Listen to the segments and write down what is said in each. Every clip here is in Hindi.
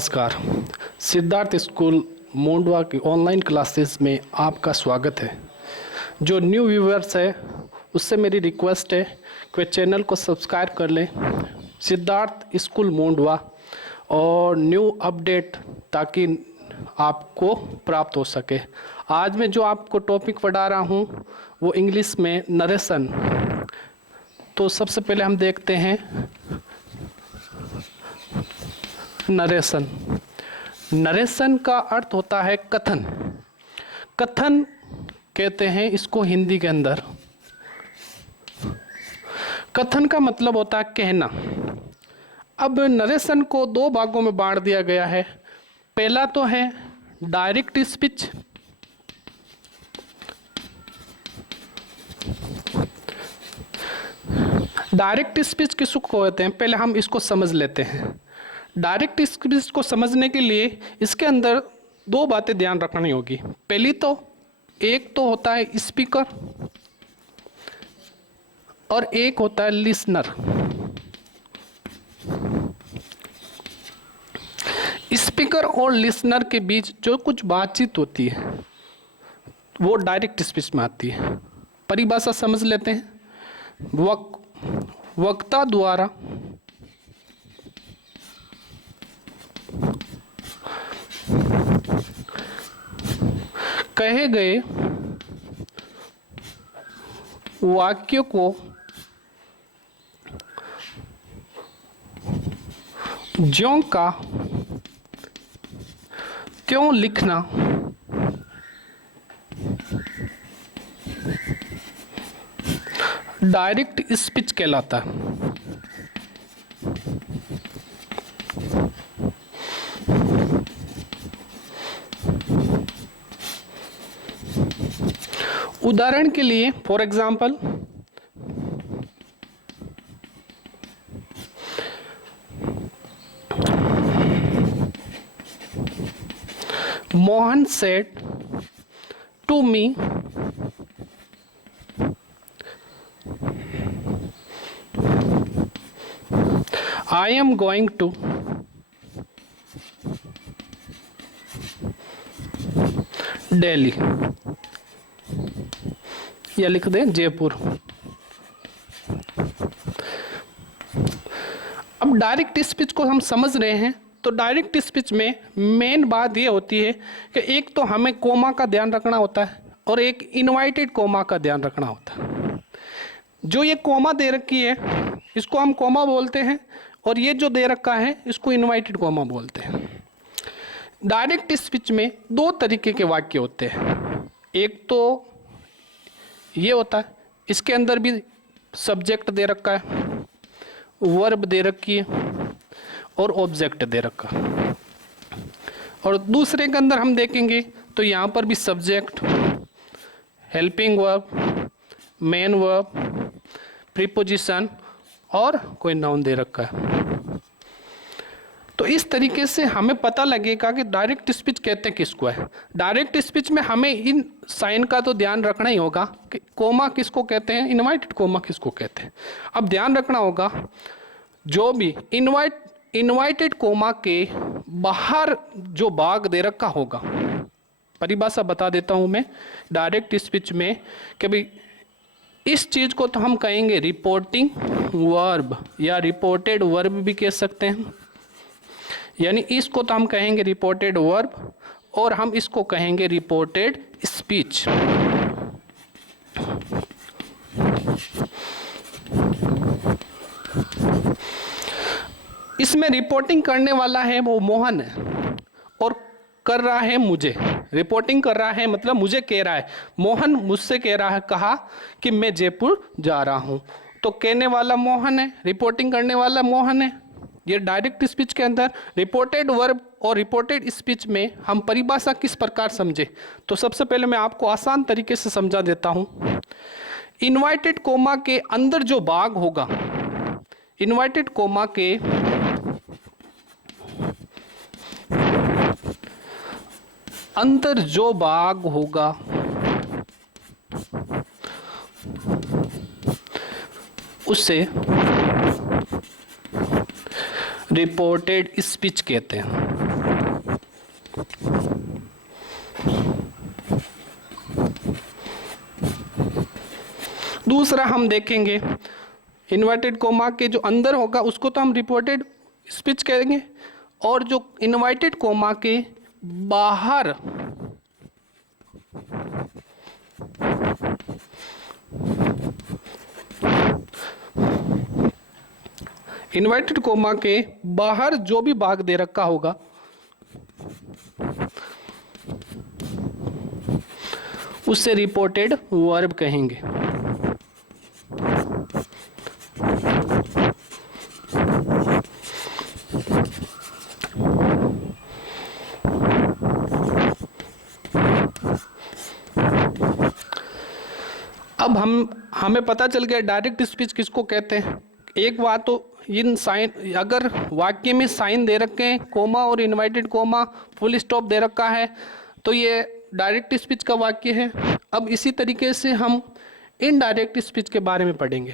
नमस्कार। सिद्धार्थ स्कूल मोंडवा की ऑनलाइन क्लासेस में आपका स्वागत है। जो न्यू व्यूअर्स है उससे मेरी रिक्वेस्ट है कि चैनल को सब्सक्राइब कर लें, सिद्धार्थ स्कूल मोंडवा, और न्यू अपडेट ताकि आपको प्राप्त हो सके। आज मैं जो आपको टॉपिक पढ़ा रहा हूँ वो इंग्लिश में नरेशन। तो सबसे पहले हम देखते हैं नरेशन। नरेशन का अर्थ होता है कथन। कथन कहते हैं इसको हिंदी के अंदर। कथन का मतलब होता है कहना। अब नरेशन को दो भागों में बांट दिया गया है। पहला तो है डायरेक्ट स्पीच, डायरेक्ट स्पीच किसको कहते हैं पहले हम इसको समझ लेते हैं। डायरेक्ट स्पीच को समझने के लिए इसके अंदर दो बातें ध्यान रखनी होगी। पहली तो एक तो होता है स्पीकर और एक होता है लिसनर। स्पीकर और लिसनर के बीच जो कुछ बातचीत होती है वो डायरेक्ट स्पीच में आती है। परिभाषा समझ लेते हैं। वक्ता द्वारा कहे गए वाक्य को ज्यों का त्यों लिखना डायरेक्ट स्पीच कहलाता है। उदाहरण के लिए for example, Mohan said to me I am going to Delhi, या लिख दें जयपुर। अब डायरेक्ट स्पीच को हम समझ रहे हैं तो डायरेक्ट स्पीच में मेन बात ये होती है कि एक तो हमें कोमा का ध्यान रखना होता है और एक इनवाइटेड कोमा का ध्यान रखना होता है। जो ये कोमा दे रखी है इसको हम कोमा बोलते हैं और ये जो दे रखा है इसको इनवाइटेड कोमा बोलते हैं। डायरेक्ट स्पीच में दो तरीके के वाक्य होते हैं। एक तो ये होता है, इसके अंदर भी सब्जेक्ट दे रखा है, वर्ब दे रखी है और ऑब्जेक्ट दे रखा है। और दूसरे के अंदर हम देखेंगे तो यहाँ पर भी subject, helping verb, main verb, preposition और कोई नाउन दे रखा है। तो इस तरीके से हमें पता लगेगा कि डायरेक्ट स्पीच कहते किसको है। डायरेक्ट स्पीच में हमें इन साइन का तो ध्यान रखना ही होगा कि कोमा किसको कहते हैं, इनवाइटेड कोमा किसको कहते हैं। अब ध्यान रखना होगा जो भी इनवाइटेड कोमा के बाहर जो भाग दे रखा होगा, परिभाषा बता देता हूं मैं डायरेक्ट स्पीच में कि भाई इस चीज को तो हम कहेंगे रिपोर्टिंग वर्ब या रिपोर्टेड वर्ब भी कह सकते हैं, यानी इसको तो हम कहेंगे रिपोर्टेड वर्ब और हम इसको कहेंगे रिपोर्टेड स्पीच। इसमें रिपोर्टिंग करने वाला है वो मोहन है और कर रहा है मुझे। रिपोर्टिंग कर रहा है मतलब मुझे कह रहा है, मोहन मुझसे कह रहा है, कहा कि मैं जयपुर जा रहा हूं। तो कहने वाला मोहन है, रिपोर्टिंग करने वाला मोहन है। ये डायरेक्ट स्पीच के अंदर रिपोर्टेड वर्ब और रिपोर्टेड स्पीच में हम परिभाषा किस प्रकार समझे, तो सबसे पहले मैं आपको आसान तरीके से समझा देता हूं। इनवाइटेड कोमा के अंदर जो भाग होगा, इनवाइटेड कोमा के अंदर जो भाग होगा उसे रिपोर्टेड स्पीच कहते हैं। दूसरा हम देखेंगे इन्वर्टेड कोमा के जो अंदर होगा उसको तो हम रिपोर्टेड स्पीच कहेंगे, और जो इन्वर्टेड कोमा के बाहर इन्वर्टेड कोमा के बाहर जो भी भाग दे रखा होगा उससे रिपोर्टेड वर्ब कहेंगे। अब हमें पता चल गया डायरेक्ट स्पीच किसको कहते हैं। एक बात तो इन साइन, अगर वाक्य में साइन दे रखे हैं, कोमा और इनवर्टेड कोमा, फुल स्टॉप दे रखा है, तो ये डायरेक्ट स्पीच का वाक्य है। अब इसी तरीके से हम इनडायरेक्ट स्पीच के बारे में पढ़ेंगे।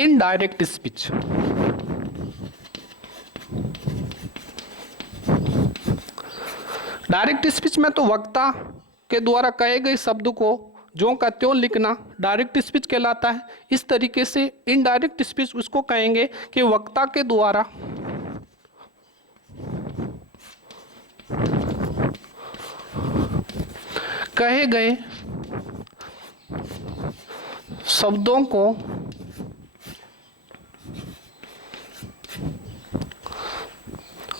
इनडायरेक्ट स्पीच डायरेक्ट स्पीच में तो वक्ता के द्वारा कहे गए शब्द को ज्यों का त्यों लिखना डायरेक्ट स्पीच कहलाता है। इस तरीके से इनडायरेक्ट स्पीच उसको कहेंगे कि वक्ता के द्वारा कहे गए शब्दों को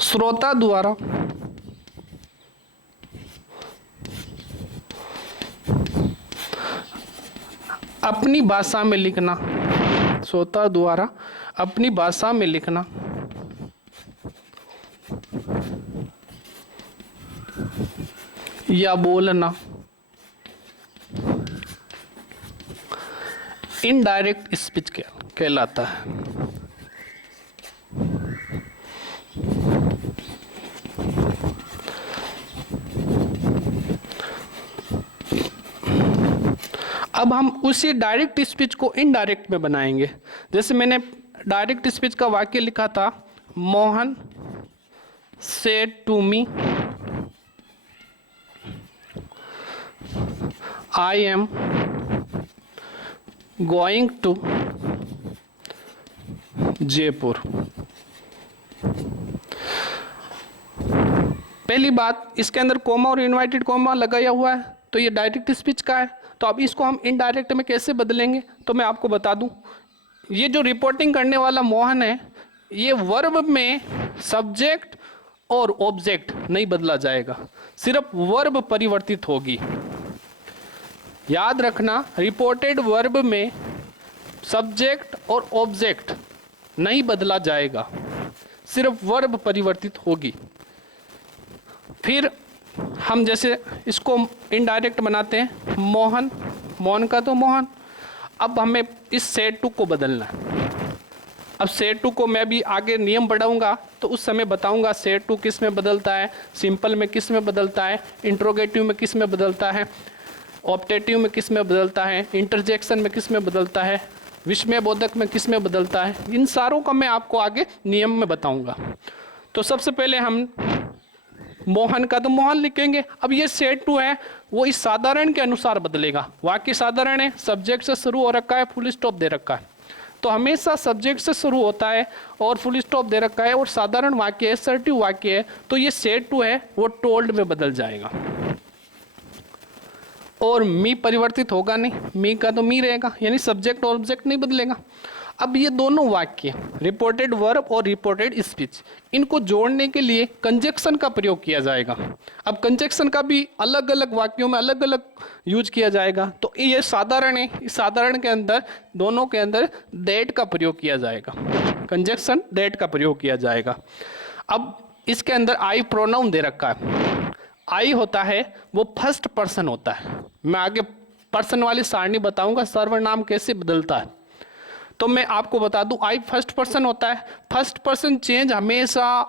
श्रोता द्वारा अपनी भाषा में लिखना, श्रोता द्वारा अपनी भाषा में लिखना या बोलना इनडायरेक्ट स्पीच कहलाता है। अब हम उसी डायरेक्ट स्पीच को इनडायरेक्ट में बनाएंगे। जैसे मैंने डायरेक्ट स्पीच का वाक्य लिखा था, Mohan said to me I am going to Jaipur. पहली बात, इसके अंदर कोमा और इनवर्टेड कोमा लगाया हुआ है, तो ये डायरेक्ट स्पीच का है। तो अब इसको हम इनडायरेक्ट में कैसे बदलेंगे, तो मैं आपको बता दूं। ये जो रिपोर्टिंग करने वाला मोहन है, ये वर्ब में सब्जेक्ट और ऑब्जेक्ट नहीं बदला जाएगा, सिर्फ वर्ब परिवर्तित होगी। याद रखना, रिपोर्टेड वर्ब में सब्जेक्ट और ऑब्जेक्ट नहीं बदला जाएगा, सिर्फ वर्ब परिवर्तित होगी। फिर हम जैसे इसको इनडायरेक्ट बनाते हैं, मोहन, मोहन का तो मोहन। अब हमें इस सेड टू को बदलना है। अब सेड टू को मैं भी आगे नियम बढ़ाऊंगा तो उस समय बताऊंगा सेड टू किस में बदलता है, सिंपल में किस में बदलता है, इंट्रोगेटिव में किस में बदलता है, ऑप्टेटिव में किस में बदलता है, इंटरजेक्शन में किस में बदलता है, विस्मय बोधक में किस में बदलता है। इन सारों का मैं आपको आगे नियम में बताऊंगा। तो सबसे पहले हम मोहन का तो मोहन लिखेंगे। अब ये सेड टू है, वो इस साधारण के अनुसार बदलेगा। वाक्य साधारण है, सब्जेक्ट से शुरू हो रखा है, फुल स्टॉप दे रखा है, तो हमेशा सब्जेक्ट से शुरू होता है और फुल स्टॉप दे रखा है और साधारण वाक्य है, असर्टिव वाक्य है, तो ये सेड टू है वो टोल्ड में बदल जाएगा। और मी परिवर्तित होगा नहीं, मी का तो मी रहेगा, यानी सब्जेक्ट और ऑब्जेक्ट नहीं बदलेगा। अब ये दोनों वाक्य रिपोर्टेड वर्ब और रिपोर्टेड स्पीच, इनको जोड़ने के लिए कंजक्शन का प्रयोग किया जाएगा। अब कंजक्शन का भी अलग अलग वाक्यों में अलग अलग यूज किया जाएगा। तो ये साधारण है, इस साधारण के अंदर दोनों के अंदर दैट का प्रयोग किया जाएगा, कंजक्शन दैट का प्रयोग किया जाएगा। अब इसके अंदर आई प्रोनाउन दे रखा है। आई होता है वो फर्स्ट पर्सन होता है। मैं आगे पर्सन वाली सारणी बताऊंगा, सर्वनाम कैसे बदलता है। तो मैं आपको बता दूं, आई फर्स्ट पर्सन होता है। फर्स्ट पर्सन चेंज हमेशा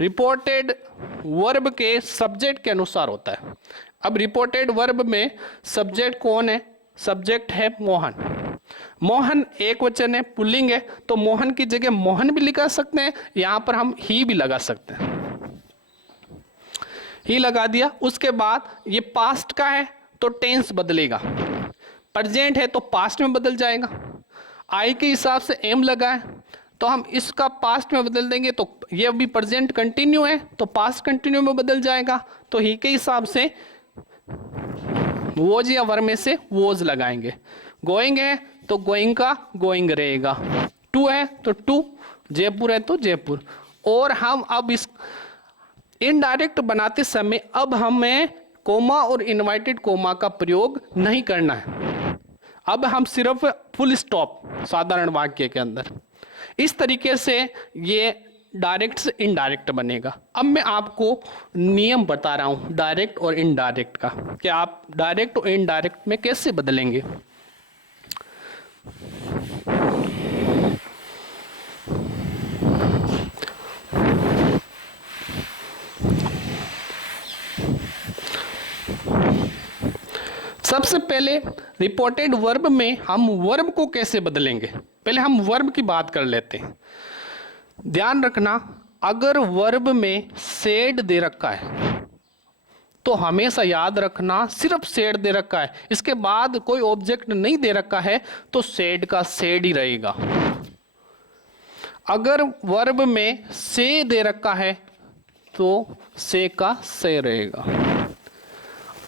रिपोर्टेड वर्ब के सब्जेक्ट के अनुसार होता है। अब रिपोर्टेड वर्ब में सब्जेक्ट कौन है, सब्जेक्ट है मोहन, मोहन एक वचन है, पुल्लिंग है, तो मोहन की जगह मोहन भी लिखा सकते हैं, यहां पर हम ही भी लगा सकते हैं, ही लगा दिया। उसके बाद ये पास्ट का है तो टेंस बदलेगा, प्रेजेंट है तो पास्ट में बदल जाएगा, आई के हिसाब से एम लगा है तो हम इसका पास्ट में बदल देंगे, तो ये अभी प्रेजेंट कंटिन्यू है तो पास्ट कंटिन्यू में बदल जाएगा, तो ही के हिसाब से वोज या वर में से वोज लगाएंगे। गोइंग है तो गोइंग का गोइंग रहेगा, टू है तो टू, जयपुर है तो जयपुर। और हम अब इस इनडायरेक्ट बनाते समय अब हमें कोमा और इनवर्टेड कोमा का प्रयोग नहीं करना है, अब हम सिर्फ फुल स्टॉप साधारण वाक्य के अंदर। इस तरीके से ये डायरेक्ट से इनडायरेक्ट बनेगा। अब मैं आपको नियम बता रहा हूं डायरेक्ट और इनडायरेक्ट का, कि आप डायरेक्ट और इनडायरेक्ट में कैसे बदलेंगे। सबसे पहले रिपोर्टेड वर्ब में हम वर्ब को कैसे बदलेंगे, पहले हम वर्ब की बात कर लेते हैं। ध्यान रखना, अगर वर्ब में सेड दे रखा है तो हमेशा याद रखना सिर्फ सेड दे रखा है, इसके बाद कोई ऑब्जेक्ट नहीं दे रखा है तो सेड का सेड ही रहेगा। अगर वर्ब में से दे रखा है तो से का से रहेगा।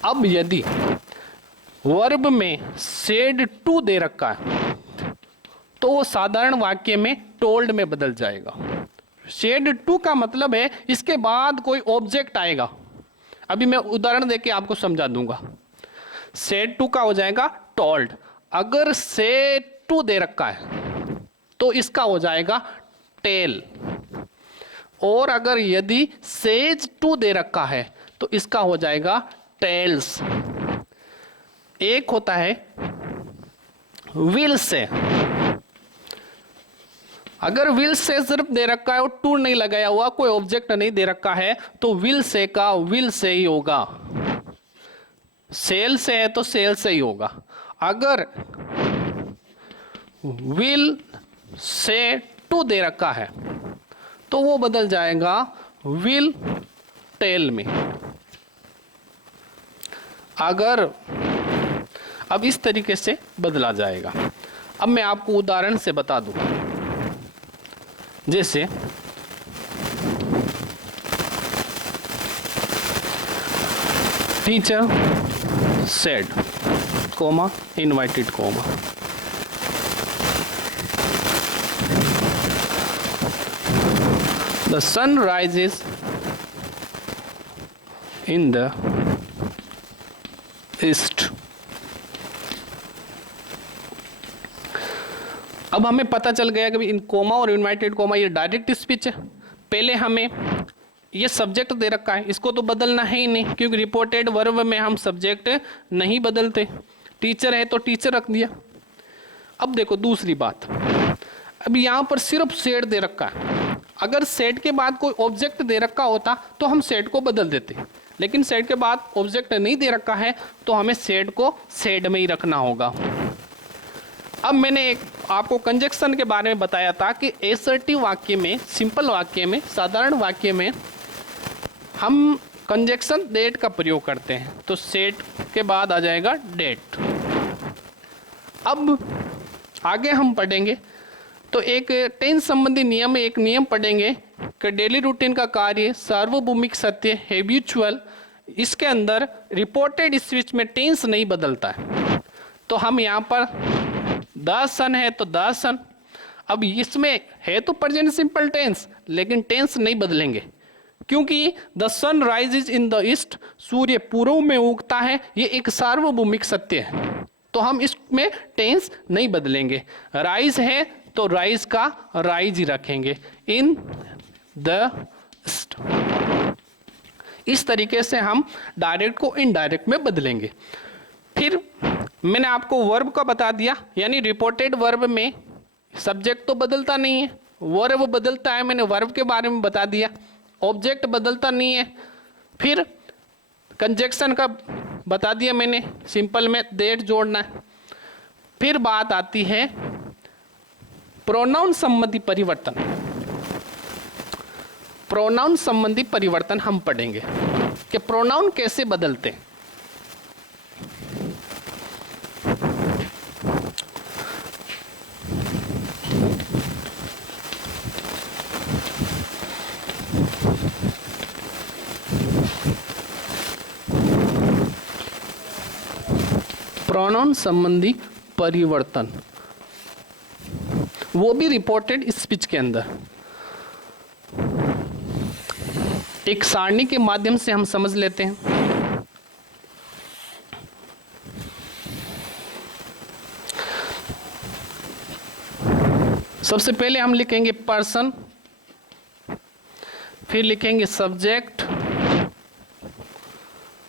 अब यदि वर्ब में सेड टू दे रखा है तो वो साधारण वाक्य में टोल्ड में बदल जाएगा। सेड टू का मतलब है इसके बाद कोई ऑब्जेक्ट आएगा, अभी मैं उदाहरण देके आपको समझा दूंगा। सेड टू का हो जाएगा टोल्ड। अगर से टू दे रखा है तो इसका हो जाएगा टेल, और अगर यदि सेज टू दे रखा है तो इसका हो जाएगा टेल्स। एक होता है विल से, अगर विल से सिर्फ दे रखा है और टू नहीं लगाया हुआ, कोई ऑब्जेक्ट नहीं दे रखा है तो विल से का विल से ही होगा। सेल से है तो सेल से ही होगा। अगर विल से टू दे रखा है तो वो बदल जाएगा विल टेल में। अगर अब इस तरीके से बदला जाएगा। अब मैं आपको उदाहरण से बता दूं, जैसे teacher said comma inverted comma, the sun rises in the east. अब हमें पता चल गया कि इन कोमा और इनवर्टेड कोमा ये डायरेक्ट स्पीच है। पहले हमें ये सब्जेक्ट दे रखा है, इसको तो बदलना है ही नहीं क्योंकि रिपोर्टेड वर्ब में हम सब्जेक्ट नहीं बदलते। टीचर है तो टीचर रख दिया। अब देखो दूसरी बात, अब यहाँ पर सिर्फ सेड दे रखा है। अगर सेड के बाद कोई ऑब्जेक्ट दे रखा होता तो हम सेड को बदल देते, लेकिन सेड के बाद ऑब्जेक्ट नहीं दे रखा है तो हमें सेड को सेड में ही रखना होगा। अब मैंने एक आपको कंजक्शन के बारे में बताया था कि एसर्टिव वाक्य में, सिंपल वाक्य में, साधारण वाक्य में हम कंजक्शन डेट का प्रयोग करते हैं, तो सेड के बाद आ जाएगा डेट। अब आगे हम पढ़ेंगे तो एक टेंस संबंधी नियम में एक नियम पढ़ेंगे कि डेली रूटीन का कार्य सार्वभौमिक सत्य हैबिचुअल, इसके अंदर रिपोर्टेड स्पीच में टेंस नहीं बदलता है। तो हम यहाँ पर द सन है तो द सन, अब इसमें है तो प्रेजेंट सिंपल टेंस लेकिन टेंस नहीं बदलेंगे क्योंकि the sun rises in the east, सूर्य पूर्व में उगता है, ये एक सार्वभौमिक सत्य है, तो हम इसमें टेंस नहीं बदलेंगे। राइज है तो राइज का राइज ही रखेंगे, इन द ईस्ट। इस तरीके से हम डायरेक्ट को इनडायरेक्ट में बदलेंगे। फिर मैंने आपको वर्ब का बता दिया, यानी रिपोर्टेड वर्ब में सब्जेक्ट तो बदलता नहीं है, वर्ब बदलता है, मैंने वर्ब के बारे में बता दिया। ऑब्जेक्ट बदलता नहीं है। फिर कंजक्शन का बता दिया मैंने, सिंपल में देट जोड़ना है। फिर बात आती है प्रोनाउन संबंधी परिवर्तन। प्रोनाउन संबंधी परिवर्तन हम पढ़ेंगे कि प्रोनाउन कैसे बदलते हैं। प्रोनाउन संबंधी परिवर्तन वो भी रिपोर्टेड स्पीच के अंदर एक सारणी के माध्यम से हम समझ लेते हैं। सबसे पहले हम लिखेंगे पर्सन, फिर लिखेंगे सब्जेक्ट,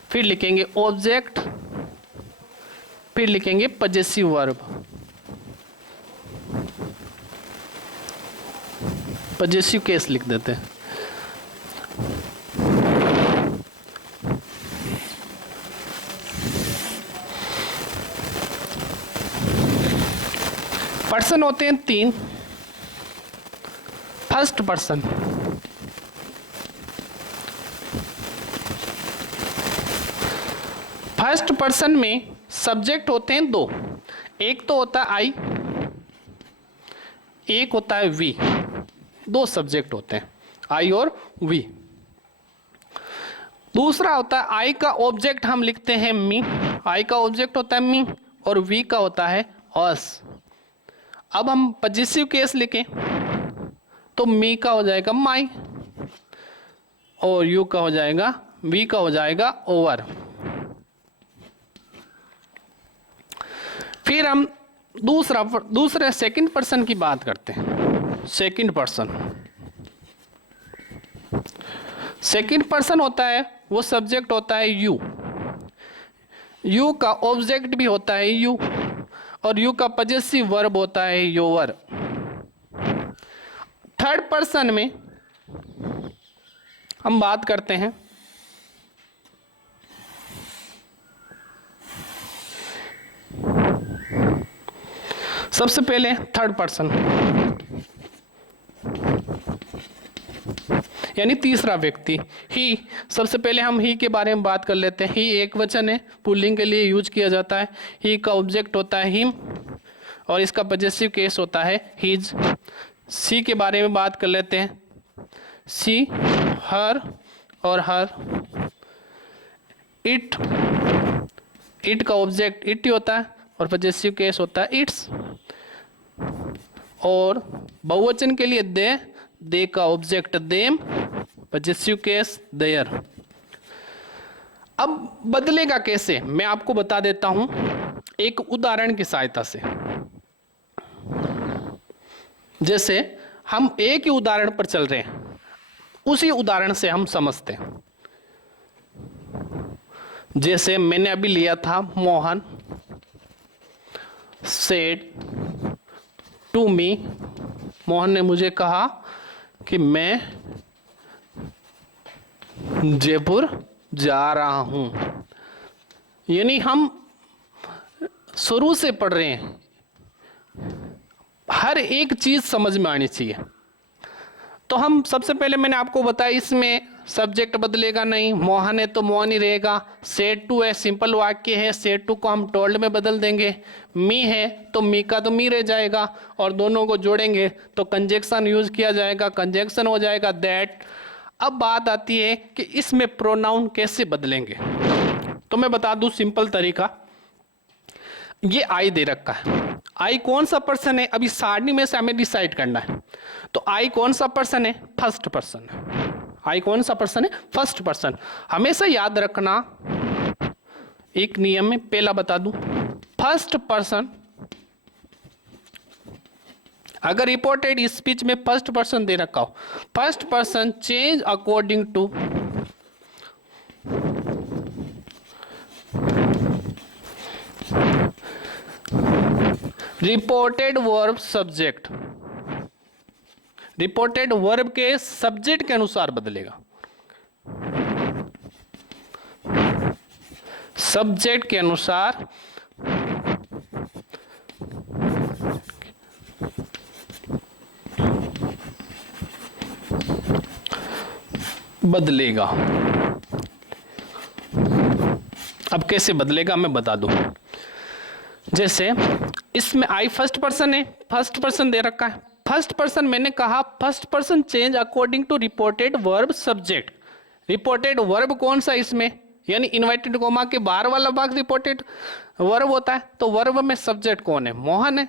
फिर लिखेंगे ऑब्जेक्ट, फिर लिखेंगे पजेसिव वर्ब। पजेसिव केस लिख देते हैं। पर्सन होते हैं 3। फर्स्ट पर्सन, फर्स्ट पर्सन में सब्जेक्ट होते हैं 2। एक तो होता है आई, एक होता है वी। 2 सब्जेक्ट होते हैं, आई और वी। दूसरा होता है आई का ऑब्जेक्ट हम लिखते हैं मी। आई का ऑब्जेक्ट होता है मी और वी का होता है अस। अब हम पजेसिव केस लिखें तो मी का हो जाएगा माई और यू का हो जाएगा, वी का हो जाएगा ओवर। फिर हम दूसरे सेकंड पर्सन की बात करते हैं। सेकंड पर्सन, सेकंड पर्सन होता है वो सब्जेक्ट होता है यू। यू का ऑब्जेक्ट भी होता है यू और यू का पजेसिव वर्ब होता है योवर। थर्ड पर्सन में हम बात करते हैं सबसे पहले थर्ड पर्सन यानी तीसरा व्यक्ति ही। सबसे पहले हम ही के बारे में बात कर लेते हैं। ही एक वचन है, पुल्लिंग के लिए यूज किया जाता है। ही का ऑब्जेक्ट होता है हिम और इसका पजेसिव केस होता है हिज। सी के बारे में बात कर लेते हैं। सी हर और हर। इट, इट का ऑब्जेक्ट इट ही होता है और पजेसिव केस होता है इट्स। और बहुवचन के लिए दे का object them, possessive case their. अब बदलेगा कैसे मैं आपको बता देता हूं एक उदाहरण की सहायता से। जैसे हम एक ही उदाहरण पर चल रहे हैं, उसी उदाहरण से हम समझते हैं। जैसे मैंने अभी लिया था Mohan said to me, Mohan ने मुझे कहा कि मैं जयपुर जा रहा हूं। यानी हम शुरू से पढ़ रहे हैं, हर एक चीज समझ में आनी चाहिए। तो हम सबसे पहले मैंने आपको बताया इसमें सब्जेक्ट बदलेगा नहीं, मोहन है तो मोहन ही रहेगा। सेड टू है, सिंपल वाक्य है, सेड टू को हम टोल्ड में बदल देंगे। मी है तो मी का तो मी रह जाएगा और दोनों को जोड़ेंगे तो कंजक्शन यूज किया जाएगा, कंजक्शन हो जाएगा दैट। अब बात आती है कि इसमें प्रोनाउन कैसे बदलेंगे। तो मैं बता दूं सिंपल तरीका। ये आई दे रखा है, आई कौन सा पर्सन है, अभी सारणी में से हमें डिसाइड करना है। तो आई कौन सा पर्सन है, फर्स्ट पर्सन। आई कौन सा पर्सन है, फर्स्ट पर्सन। हमेशा याद रखना एक नियम में, पहला बता दूं, फर्स्ट पर्सन अगर रिपोर्टेड स्पीच में फर्स्ट पर्सन दे रखा हो, first person change according to reported verb subject. Reported verb के सब्जेक्ट के अनुसार बदलेगा। सब्जेक्ट के अनुसार बदलेगा। अब कैसे बदलेगा मैं बता दूं। जैसे इसमें आई फर्स्ट पर्सन है, फर्स्ट पर्सन दे रखा है। फर्स्ट पर्सन मैंने कहा first person change according to reported verb subject. Reported verb कौन सा इसमें, यानी इन्वर्टेड कोमा के बाहर वाला भाग रिपोर्टेड वर्ब होता है। तो वर्ब में सब्जेक्ट कौन है, मोहन है।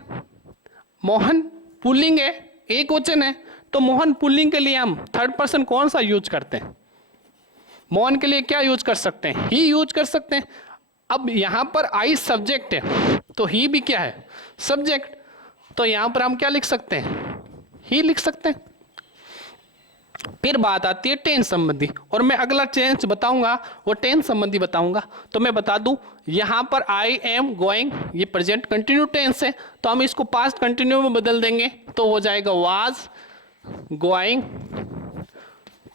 मोहन पुल्लिंग है, एक वचन है, तो मोहन पुल्लिंग के लिए हम थर्ड पर्सन कौन सा यूज करते हैं, मोहन के लिए क्या यूज कर सकते हैं, ही यूज कर सकते हैं। अब यहां पर आई सब्जेक्ट है तो ही भी क्या है, सब्जेक्ट। तो यहां पर हम क्या लिख सकते हैं, ही लिख सकते हैं। फिर बात आती है टेंस संबंधी, और मैं अगला टेंस बताऊंगा वो टेंस संबंधी बताऊंगा। तो मैं बता दूं यहां पर आई एम गोइंग ये प्रेजेंट कंटिन्यू टेंस है, तो हम इसको पास्ट कंटिन्यू में बदल देंगे तो हो जाएगा वाज गोइंग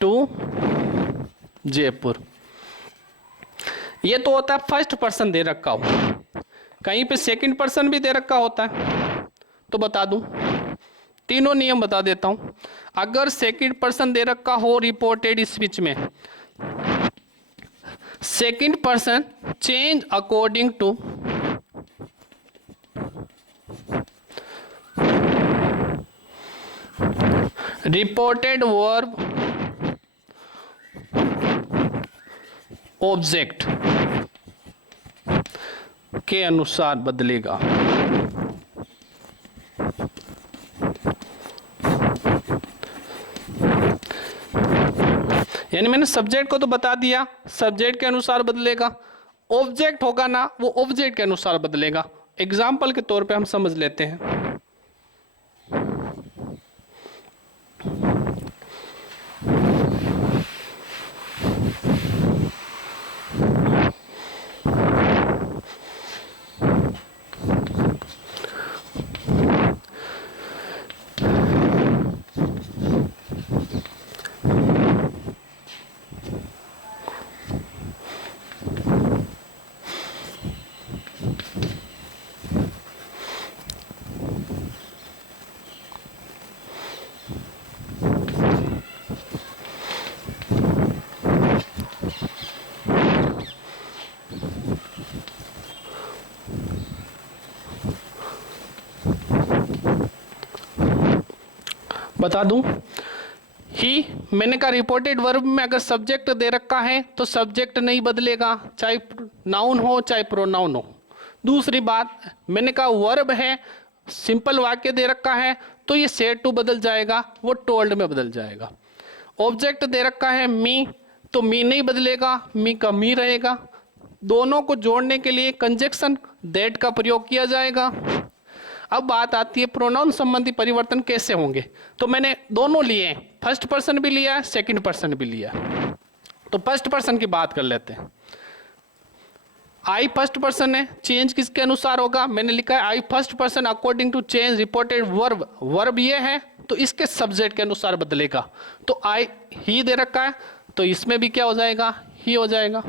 टू जयपुर। ये तो होता है फर्स्ट पर्सन दे रखा हो, कहीं पे सेकंड पर्सन भी दे रखा होता है। तो बता दूं तीनों नियम बता देता हूं। अगर सेकंड पर्सन दे रखा हो रिपोर्टेड स्पीच में, second person change according to reported verb object के अनुसार बदलेगा। यानी मैंने सब्जेक्ट को तो बता दिया, सब्जेक्ट के अनुसार बदलेगा। ऑब्जेक्ट होगा ना, वो ऑब्जेक्ट के अनुसार बदलेगा। एग्जाम्पल के तौर पे हम समझ लेते हैं। बता दूं ही, मैंने कहा रिपोर्टेड वर्ब में अगर सब्जेक्ट दे रखा है तो सब्जेक्ट नहीं बदलेगा, चाहे नाउन हो चाहे प्रोनाउन हो। दूसरी बात मैंने कहा वर्ब है, सिंपल वाक्य दे रखा है तो ये सेड टू बदल जाएगा, वो टोल्ड में बदल जाएगा। ऑब्जेक्ट दे रखा है मी, तो मी नहीं बदलेगा, मी का मी रहेगा। दोनों को जोड़ने के लिए कंजक्शन दैट का प्रयोग किया जाएगा। अब बात आती है प्रोनाउन संबंधी परिवर्तन कैसे होंगे। तो मैंने दोनों लिए, फर्स्ट पर्सन भी लिया है, सेकंड पर्सन भी लिया। तो फर्स्ट पर्सन की बात कर लेते हैं। आई फर्स्ट पर्सन है, चेंज किसके अनुसार होगा, मैंने लिखा है I first person according to change reported verb. Verb ये है तो इसके सब्जेक्ट के अनुसार बदलेगा। तो आई ही दे रखा है तो इसमें भी क्या हो जाएगा, ही हो जाएगा।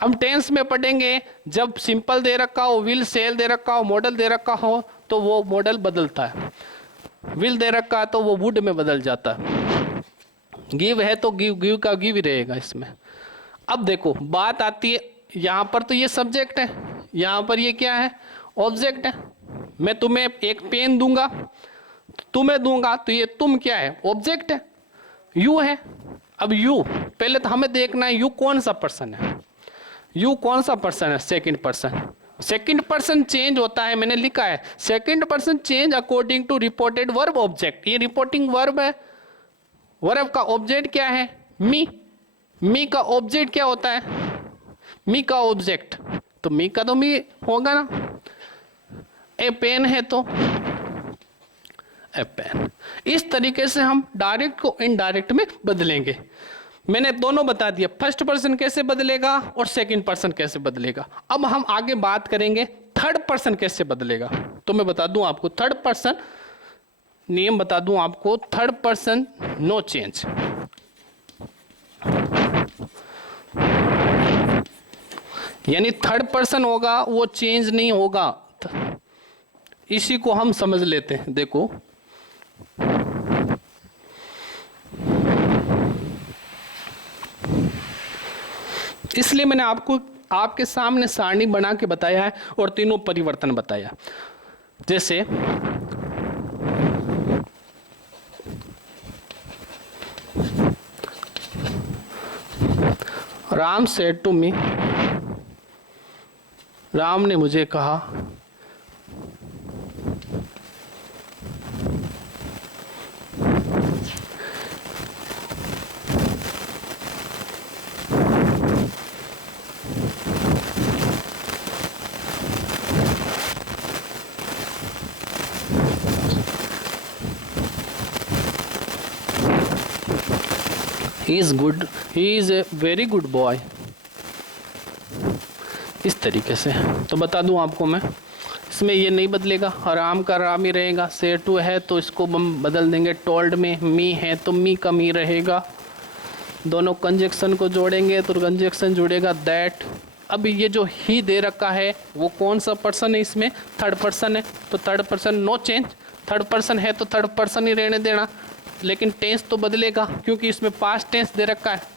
हम टेंस में पढ़ेंगे, जब सिंपल दे रखा हो, विल सेल दे रखा हो, मॉडल दे रखा हो तो वो मॉडल बदलता है। विल दे रखा है तो वो वुड में बदल जाता है। गिव है तो गिव, गिव का गिव ही रहेगा इसमें। अब देखो बात आती है, यहाँ पर तो ये सब्जेक्ट है, यहाँ पर ये क्या है, ऑब्जेक्ट है। मैं तुम्हें एक पेन दूंगा, तुम्हें दूंगा तो ये तुम क्या है, ऑब्जेक्ट है, यू है। अब यू पहले तो हमें देखना है यू कौन सा पर्सन है, यू कौन सा पर्सन है, second person. Second person change होता है, मैंने लिखा है second person change according to reported verb object. ये रिपोर्टिंग वर्ब है, वर्ब का ऑब्जेक्ट क्या है, मी। मी का ऑब्जेक्ट क्या होता है, मी का ऑब्जेक्ट, तो मी का तो मी होगा ना। ए पेन है तो ए पेन। इस तरीके से हम डायरेक्ट को इनडायरेक्ट में बदलेंगे। मैंने दोनों बता दिया, फर्स्ट पर्सन कैसे बदलेगा और सेकंड पर्सन कैसे बदलेगा। अब हम आगे बात करेंगे थर्ड पर्सन कैसे बदलेगा। तो मैं बता दूं आपको थर्ड पर्सन नियम बता दूं आपको, थर्ड पर्सन नो चेंज। यानी थर्ड पर्सन होगा वो चेंज नहीं होगा। इसी को हम समझ लेते हैं। देखो इसलिए मैंने आपको आपके सामने सारणी बना के बताया है और तीनों परिवर्तन बताया। जैसे Ram said to me, Ram ने मुझे कहा, he is good, he is a very good boy. इस तरीके से तो बता दूं आपको मैं, इसमें ये नहीं बदलेगा, राम का राम ही रहेगा। से टू है तो इसको हम बदल देंगे टोल्ड में, मी है तो मी का मी रहेगा। दोनों कंजक्शन को जोड़ेंगे तो कंजक्शन जुड़ेगा दैट। अब ये जो ही दे रखा है वो कौन सा पर्सन है, इसमें थर्ड पर्सन है, तो third person no change, third person है तो थर्ड पर्सन ही रहने देना, लेकिन टेंस तो बदलेगा क्योंकि इसमें पास्ट टेंस दे रखा है।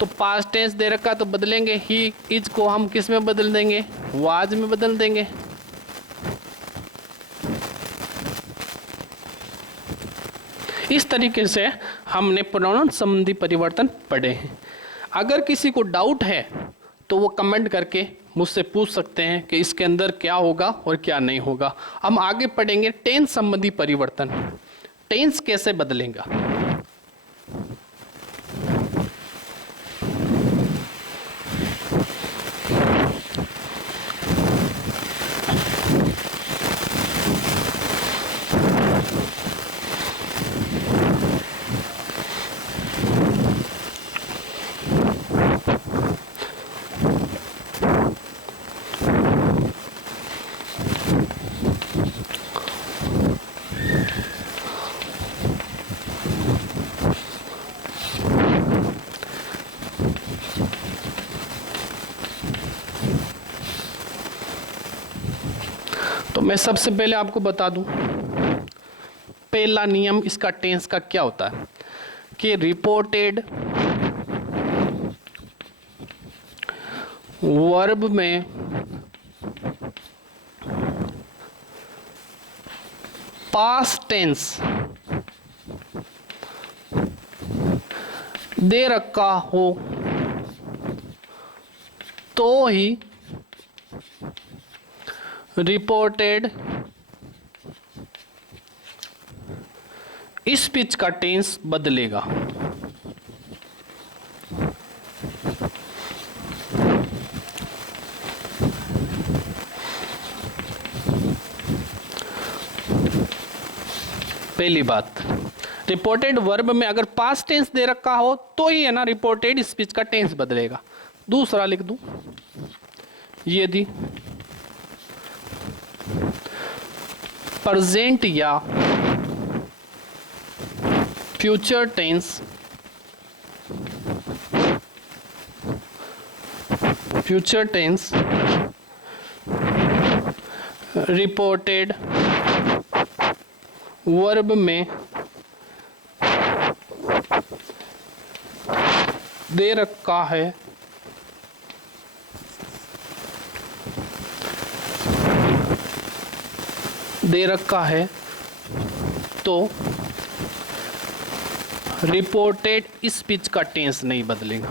तो पास्ट टेंस दे रखा है तो बदलेंगे, ही इज को हम किस में बदल देंगे, वाज में बदल देंगे। इस तरीके से हमने प्रोनाउन संबंधी परिवर्तन पढ़े हैं। अगर किसी को डाउट है तो वो कमेंट करके मुझसे पूछ सकते हैं कि इसके अंदर क्या होगा और क्या नहीं होगा। हम आगे पढ़ेंगे टेंस संबंधी परिवर्तन, टेंस कैसे बदलेगा। तो मैं सबसे पहले आपको बता दूं, पहला नियम इसका टेंस का क्या होता है कि रिपोर्टेड वर्ब में पास्ट टेंस दे रखा हो तो ही रिपोर्टेड स्पीच का टेंस बदलेगा। पहली बात, रिपोर्टेड वर्ब में अगर पास्ट टेंस दे रखा हो तो ही है ना रिपोर्टेड स्पीच का टेंस बदलेगा। दूसरा लिख दूं, यदि प्रेजेंट या फ्यूचर टेंस रिपोर्टेड वर्ब में दे रखा है तो रिपोर्टेड स्पीच का टेंस नहीं बदलेगा।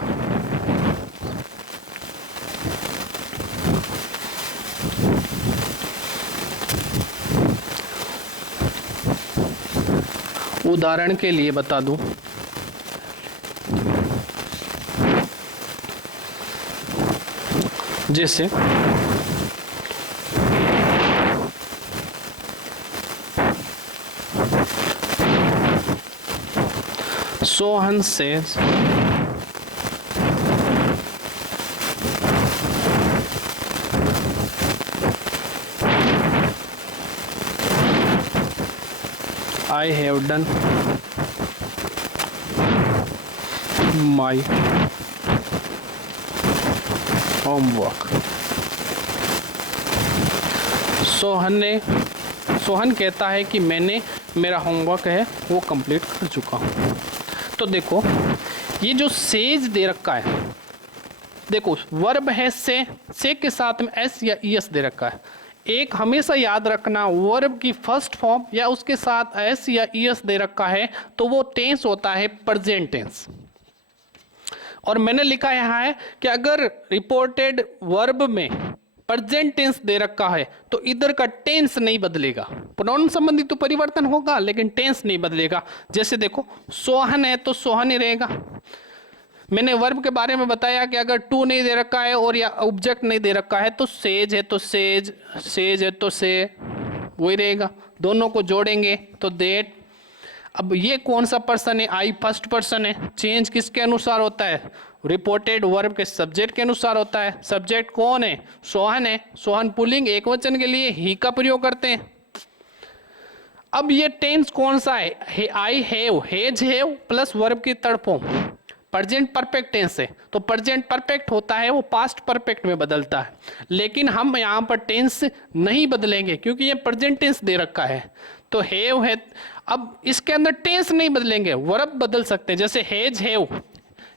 उदाहरण के लिए बता दूं, जैसे Sohan says I have done my homework। Sohan कहता है कि मैंने मेरा होमवर्क है वो कंप्लीट कर चुका हूँ। तो देखो ये जो सेज दे रखा है देखो वर्ब है से के साथ में एस या ईएस दे रखा है। एक हमेशा याद रखना, वर्ब की फर्स्ट फॉर्म या उसके साथ एस या ईएस दे रखा है तो वो टेंस होता है प्रेजेंट टेंस। और मैंने लिखा यहाँ है कि अगर रिपोर्टेड वर्ब में प्रेजेंट टेंस दे रखा है तो इधर का टेंस नहीं बदलेगा। प्रोनाउन संबंधी तो परिवर्तन होगा लेकिन टेंस नहीं बदलेगा। जैसे देखो सोहन है तो सोहन ही रहेगा। मैंने वर्ब के बारे में बताया कि अगर टू नहीं दे रखा है और या ऑब्जेक्ट नहीं दे रखा है तो सेज है तो सेज, सेज है तो से, वही रहेगा। दोनों को जोड़ेंगे तो देट। अब ये कौन सा पर्सन है? आई फर्स्ट पर्सन है। चेंज किसके अनुसार होता है? रिपोर्टेड वर्ब के सब्जेक्ट के अनुसार होता है। सब्जेक्ट कौन है? सोहन है। सोहन पुल्लिंग एक वचन के लिए ही का प्रयोग करते हैं। अब ये टेंस कौन सा है? I have, has have plus verb की third form present perfect tense है। तो प्रेजेंट परफेक्ट होता है वो पास्ट परफेक्ट में बदलता है, लेकिन हम यहाँ पर टेंस नहीं बदलेंगे क्योंकि ये प्रेजेंट टेंस दे रखा है। तो हैव है, अब इसके अंदर टेंस नहीं बदलेंगे, वर्ब बदल सकते हैं। जैसे हेज हैव,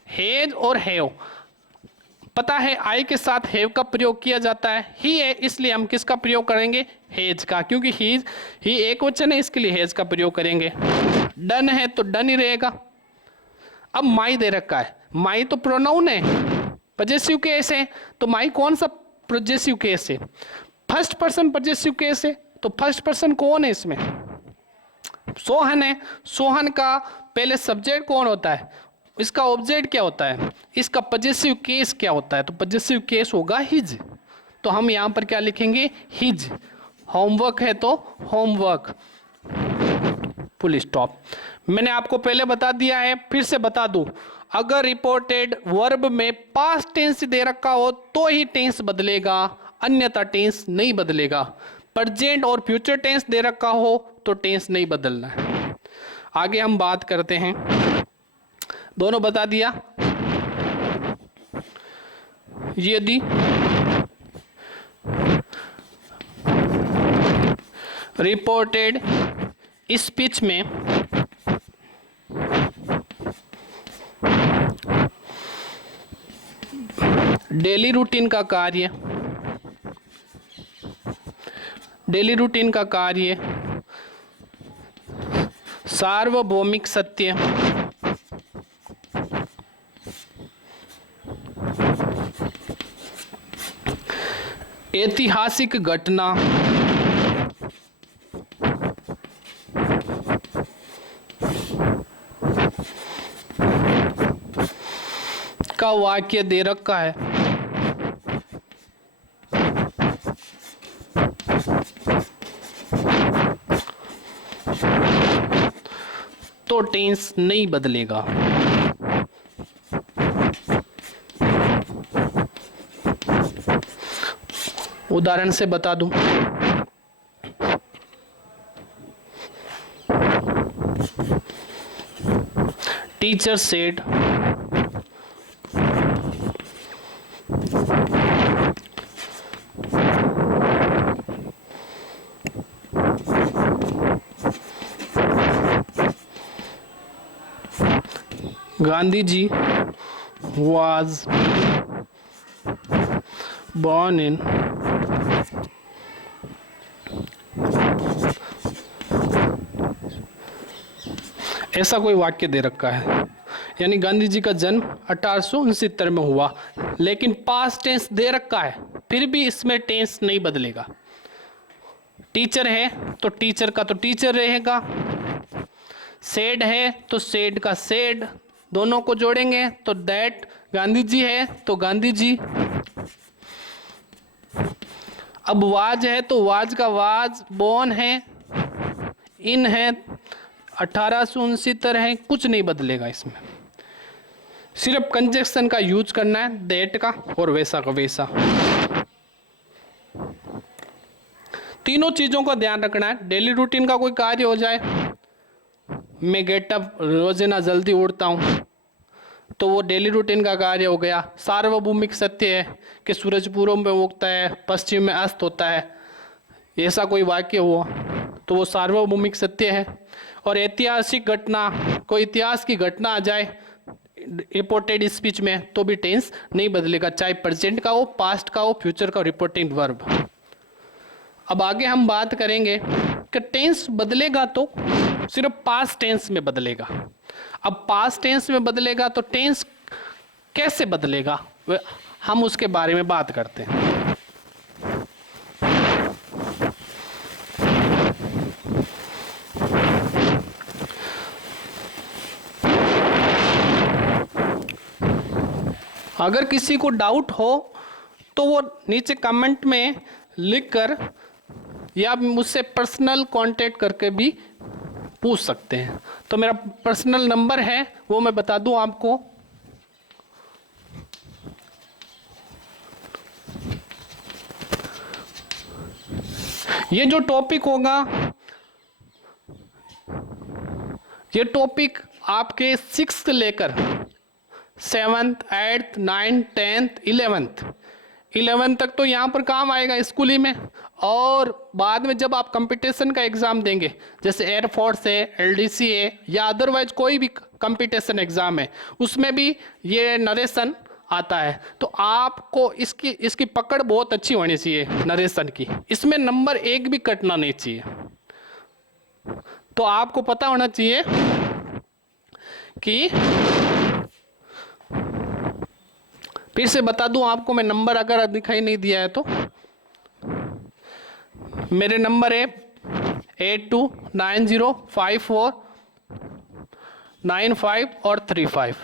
हेज और हैव, पता है आई के साथ हैव का प्रयोग किया जाता है। ही है इसलिए हम किसका प्रयोग करेंगे? हेज का, क्योंकि ही एक वचन है इसके लिए हेज का प्रयोग करेंगे। डन है तो डन ही रहेगा। अब माई दे रखा है, माई तो प्रोनाउन है, पजेसिव केस है। तो माई कौन सा पजेसिव केस है? फर्स्ट पर्सन पजेसिव केस है। तो फर्स्ट पर्सन कौन है इसमें? सोहन है। सोहन का पहले सब्जेक्ट कौन होता है? इसका ऑब्जेक्ट क्या होता है? इसका पजेसिव केस क्या होता है? तो पजेसिव केस होगा हिज। तो हम यहां पर क्या लिखेंगे? हिज। होमवर्क है तो होमवर्क, फुल स्टॉप। मैंने आपको पहले बता दिया है, फिर से बता दूं, अगर रिपोर्टेड वर्ब में पास्ट टेंस दे रखा हो तो ही टेंस बदलेगा, अन्यथा टेंस नहीं बदलेगा। प्रेजेंट और फ्यूचर टेंस दे रखा हो तो टेंस नहीं बदलना है। आगे हम बात करते हैं, दोनों बता दिया। यदि रिपोर्टेड स्पीच में डेली रूटीन का कार्य, डेली रूटीन का कार्य सार्वभौमिक सत्य, ऐतिहासिक घटना, का वाक्य दे रखा है तो टेंस नहीं बदलेगा। उदाहरण से बता दूं, teacher said Gandhi ji was born in ऐसा कोई वाक्य दे रखा है, यानी गांधी जी का जन्म 1869 में हुआ, लेकिन पास्ट टेंस दे रखा है, फिर भी इसमें टेंस नहीं बदलेगा। टीचर है तो टीचर का तो टीचर रहेगा, सेड है तो सेड का सेड, दोनों को जोड़ेंगे तो दैट। गांधी जी है तो गांधी जी। अब वाज है तो वाज का वाज, बोर्न है, इन है 1869 है, कुछ नहीं बदलेगा इसमें। सिर्फ कंजक्शन का यूज करना है, दैट का और वैसा का वैसा। तीनों चीजों का ध्यान रखना है। डेली रूटीन का कोई कार्य हो जाए, मैं गेटअप रोजाना जल्दी उठता हूँ तो वो डेली रूटीन का कार्य हो गया। सार्वभौमिक सत्य है कि सूरज पूर्व में उगता है पश्चिम में अस्त होता है, ऐसा कोई वाक्य हुआ तो वो सार्वभौमिक सत्य है। और ऐतिहासिक घटना, कोई इतिहास की घटना आ जाए, रिपोर्टेड स्पीच में तो भी टेंस नहीं बदलेगा, चाहे प्रेजेंट का हो, पास्ट का हो, फ्यूचर का रिपोर्टिंग वर्ब। अब आगे हम बात करेंगे कि टेंस बदलेगा तो सिर्फ पास्ट टेंस में बदलेगा। अब पास्ट टेंस में बदलेगा तो टेंस कैसे बदलेगा, हम उसके बारे में बात करते हैं। अगर किसी को डाउट हो तो वो नीचे कमेंट में लिखकर या मुझसे पर्सनल कांटेक्ट करके भी पूछ सकते हैं। तो मेरा पर्सनल नंबर है वो मैं बता दूं आपको, ये जो टॉपिक होगा, ये टॉपिक आपके 6th लेकर 7th 8th 9th 10th 11th तक तो यहाँ पर काम आएगा स्कूली में। और बाद में जब आप कंपटीशन का एग्ज़ाम देंगे, जैसे एयरफोर्स है, एलडीसी है, या अदरवाइज कोई भी कंपटीशन एग्ज़ाम है, उसमें भी ये नरेशन आता है। तो आपको इसकी पकड़ बहुत अच्छी होनी चाहिए नरेशन की, इसमें नंबर एक भी कटना नहीं चाहिए। तो आपको पता होना चाहिए कि, फिर से बता दूं आपको, मैं नंबर अगर दिखाई नहीं दिया है तो मेरे नंबर है 82905495 और 35।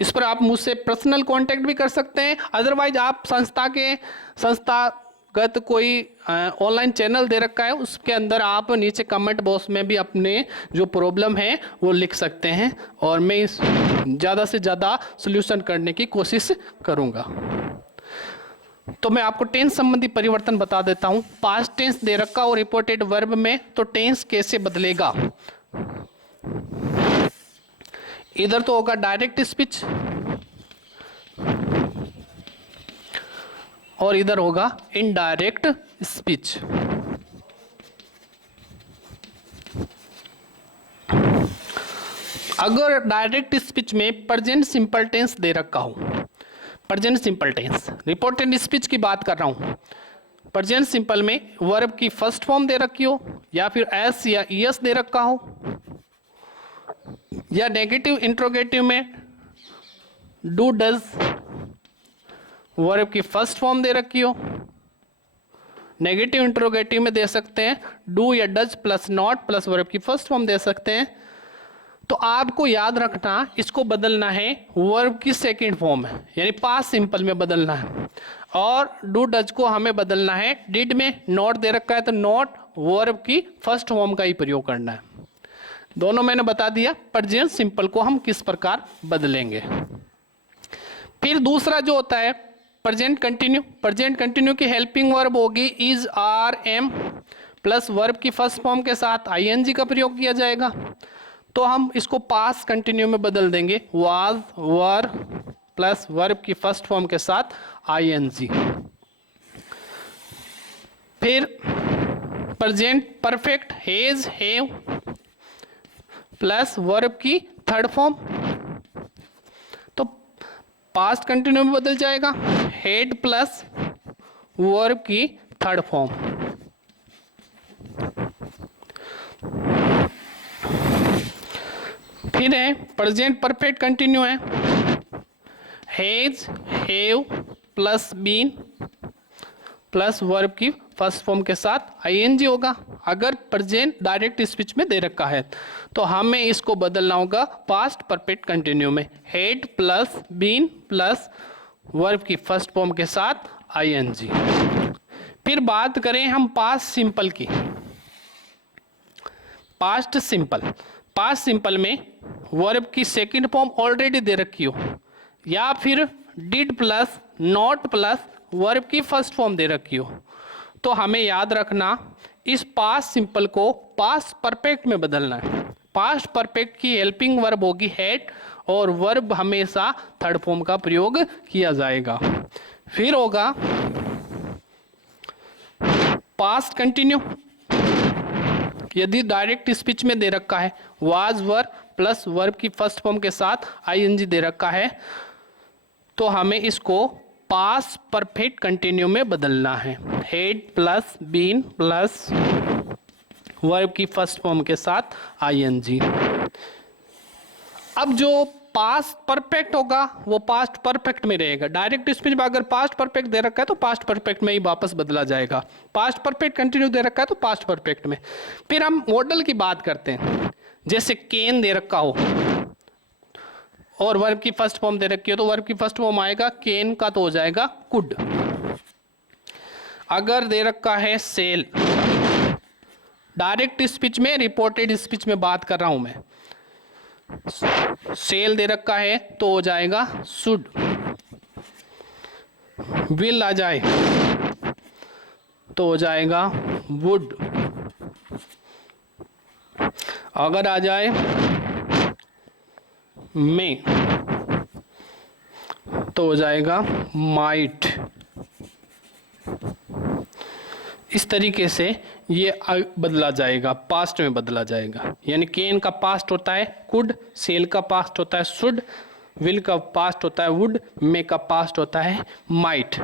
इस पर आप मुझसे पर्सनल कांटेक्ट भी कर सकते हैं। अदरवाइज आप संस्थागत कोई ऑनलाइन चैनल दे रखा है, उसके अंदर आप नीचे कमेंट बॉक्स में भी अपने जो प्रॉब्लम है वो लिख सकते हैं और मैं ज़्यादा से ज़्यादा सॉल्यूशन करने की कोशिश करूँगा। तो मैं आपको टेंस संबंधी परिवर्तन बता देता हूँ। पास्ट टेंस दे रखा और रिपोर्टेड वर्ब में तो टेंस कैसे बदलेगा। इधर तो होगा डायरेक्ट स्पीच और इधर होगा इनडायरेक्ट स्पीच। अगर डायरेक्ट स्पीच में प्रेजेंट सिंपल टेंस दे रखा हो, present simple tense, reported speech की बात कर रहा हूं, प्रेजेंट सिंपल में वर्ब की फर्स्ट फॉर्म दे रखी हो या फिर एस या ईएस दे रखा हो, या नेगेटिव इंट्रोगेटिव में डू डज वर्ब की फर्स्ट फॉर्म दे रखी हो, नेगेटिव इंट्रोगेटिव में दे सकते हैं डू या does plus not plus verb की फर्स्ट फॉर्म दे सकते हैं। तो आपको याद रखना, इसको बदलना है वर्ब की सेकंड फॉर्म है, यानी पास्ट सिंपल में बदलना है। और डू डज को हमें बदलना है डिड में, नॉट दे रखा है तो नॉट वर्ब की फर्स्ट फॉर्म का ही प्रयोग करना है। दोनों मैंने बता दिया प्रेजेंट सिंपल को हम किस प्रकार बदलेंगे। फिर दूसरा जो होता है प्रेजेंट कंटिन्यू, प्रेजेंट कंटिन्यू की हेल्पिंग वर्ब होगी is, are, am plus verb की फर्स्ट फॉर्म के साथ आईएनजी का प्रयोग किया जाएगा। तो हम इसको पास्ट कंटिन्यू में बदल देंगे, वाज, वर प्लस वर्ब की फर्स्ट फॉर्म के साथ आईएनजी। फिर present perfect has, have plus verb की थर्ड फॉर्म, तो पास्ट कंटिन्यू में बदल जाएगा हेड प्लस वर्ब की थर्ड फॉर्म। फिर है प्रेजेंट परफेक्ट कंटिन्यू है has, have plus been plus verb की फर्स्ट फॉर्म के साथ आईएनजी होगा। अगर प्रेजेंट डायरेक्ट स्पीच में दे रखा है तो हमें इसको बदलना होगा पास्ट परफेक्ट कंटिन्यू में, had plus been plus verb की फर्स्ट फॉर्म के साथ आईएनजी। फिर बात करें हम पास्ट सिंपल की, पास्ट सिंपल, पास्ट सिंपल में वर्ब की सेकंड फॉर्म ऑलरेडी दे रखी हो या फिर did plus not plus verb की फर्स्ट फॉर्म दे रखी हो, तो हमें याद रखना इस पास्ट सिंपल को पास्ट परफेक्ट में बदलना है। पास्ट परफेक्ट की हेल्पिंग वर्ब होगी हेड और वर्ब हमेशा थर्ड फॉर्म का प्रयोग किया जाएगा। फिर होगा पास्ट कंटिन्यू, यदि डायरेक्ट स्पीच में दे रखा है वाज, वर प्लस वर्ब की फर्स्ट फॉर्म के साथ आईएनजी दे रखा है, तो हमें इसको पास्ट परफेक्ट कंटिन्यू में बदलना है। Had plus been plus verb की फर्स्ट फॉर्म के साथ आईएनजी। अब जो पास्ट परफेक्ट होगा वो पास्ट परफेक्ट में रहेगा। डायरेक्ट स्पीच में अगर पास्ट परफेक्ट दे रखा है तो पास्ट परफेक्ट में ही वापस बदला जाएगा। पास्ट परफेक्ट कंटिन्यू दे रखा है तो पास्ट परफेक्ट में। फिर हम मॉडल की बात करते हैं। जैसे कैन दे रखा हो और वर्ब की फर्स्ट फॉर्म दे रखी हो तो वर्ब की फर्स्ट फॉर्म आएगा कैन का तो हो जाएगा कुड। अगर दे रखा है सेल, डायरेक्ट स्पीच में रिपोर्टेड स्पीच में बात कर रहा हूं मैं, सेल दे रखा है तो हो जाएगा शुड। विल आ जाए तो हो जाएगा वुड। अगर आ जाए मे तो हो जाएगा माइट। इस तरीके से ये बदला जाएगा, पास्ट में बदला जाएगा। यानी कैन का पास्ट होता है कुड, सेल का पास्ट होता है शुड, विल का पास्ट होता है वुड, मे का पास्ट होता है माइट।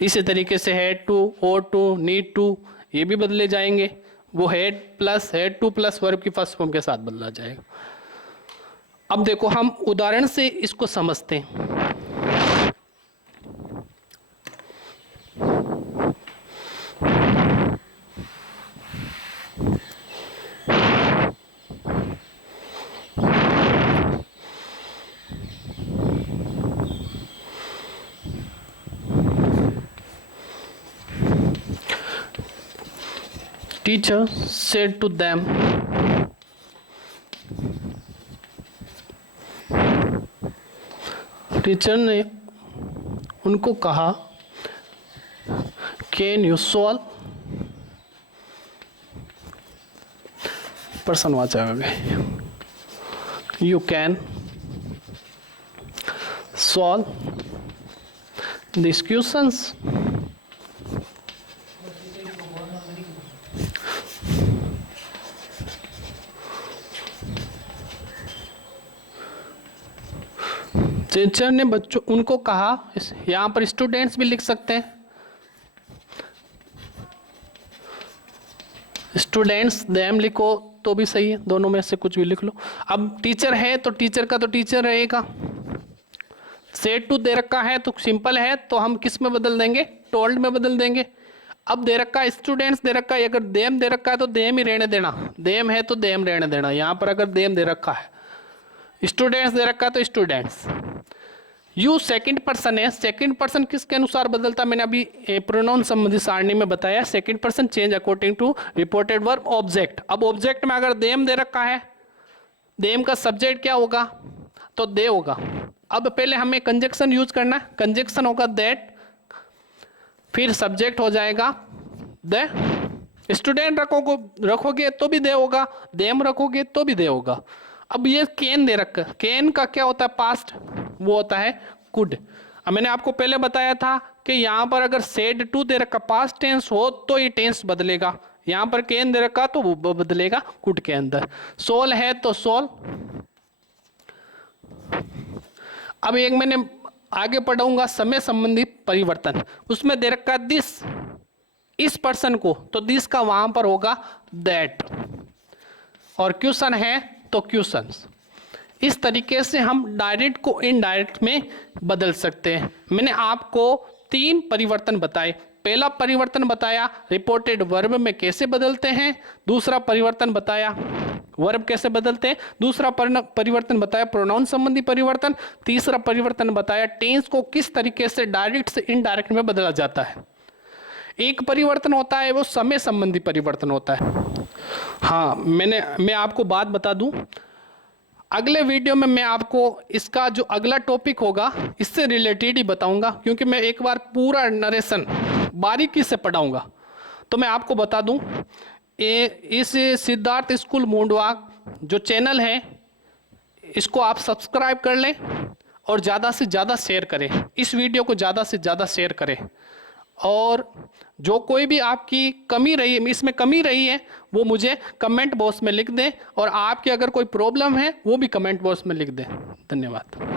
इसी तरीके से had to, ought to, need to ये भी बदले जाएंगे। वो हैड टू प्लस वर्ब की फर्स्ट फॉर्म के साथ बदला जाएगा। अब देखो हम उदाहरण से इसको समझते हैं। Teacher said to them, teacher ने उनको कहा, कैन यू सॉल्व, पर्सनवाचक आ गए, you can solve this questions. Teacher ने बच्चों उनको कहा, यहां पर स्टूडेंट्स भी लिख सकते हैं, स्टूडेंट्स देम लिखो तो भी सही है, दोनों में से कुछ भी लिख लो। अब टीचर है तो टीचर का तो टीचर रहेगा। सेड टू दे रखा है तो सिंपल है, तो हम किस में बदल देंगे, टोल्ड में बदल देंगे। अब दे रखा है स्टूडेंट्स दे रखा है, अगर देम दे रखा है तो देम ही रहने देना, देम है तो देम रहने देना। यहां पर अगर देम दे रखा है, स्टूडेंट्स दे रखा है तो स्टूडेंट्स। यू सेकंड पर्सन है, सेकंड पर्सन किसके अनुसार बदलता, मैंने अभी प्रोनाउन संबंधी सारणी में बताया। Second person change according to reported verb object. अब ऑब्जेक्ट में अगर देम दे रखा है, देम का सब्जेक्ट क्या होगा, तो दे होगा। अब पहले हमें कंजक्शन यूज करना है, कंजक्शन होगा दैट, फिर सब्जेक्ट हो जाएगा दे। स्टूडेंट रखोगे तो भी दे होगा, देम रखोगे तो भी दे होगा। अब ये कैन दे रखा, कैन का क्या होता है पास्ट, वो होता है कुड। अब मैंने आपको पहले बताया था कि यहां पर अगर सेड टू दे रखा पास्ट टेंस हो तो ये टेंस बदलेगा। यहां पर कैन दे रखा तो वो बदलेगा कुड के अंदर। सोल है तो सोल। अब एक मैंने आगे पढ़ाऊंगा समय संबंधी परिवर्तन, उसमें दे रखा दिस, इस पर्सन को, तो दिस का वहां पर होगा दैट। और क्वेश्चन है तो क्वेश्चंस। इस तरीके से हम डायरेक्ट को इनडायरेक्ट में बदल सकते हैं। मैंने आपको 3 परिवर्तन बताए। पहला परिवर्तन बताया रिपोर्टेड वर्ब में कैसे बदलते हैं, दूसरा परिवर्तन बताया वर्ब कैसे बदलते हैं, दूसरा परिवर्तन बताया प्रोनाउन संबंधी परिवर्तन, तीसरा परिवर्तन बताया टेंस को किस तरीके से डायरेक्ट से इनडायरेक्ट में बदला जाता है। एक परिवर्तन होता है वो समय संबंधी परिवर्तन होता है। हाँ, मैं आपको बात बता दूं, अगले वीडियो में मैं आपको इसका जो अगला टॉपिक होगा इससे रिलेटेड ही बताऊंगा, क्योंकि मैं एक बार पूरा नरेशन बारीकी से पढ़ाऊंगा। तो मैं आपको बता दूं, इस सिद्धार्थ स्कूल मूंडवा जो चैनल है इसको आप सब्सक्राइब कर लें और ज़्यादा से ज़्यादा शेयर करें, इस वीडियो को ज़्यादा से ज़्यादा शेयर करें और जो कोई भी आपकी कमी रही है, इसमें कमी रही है, वो मुझे कमेंट बॉक्स में लिख दें, और आपकी अगर कोई प्रॉब्लम है वो भी कमेंट बॉक्स में लिख दें। धन्यवाद।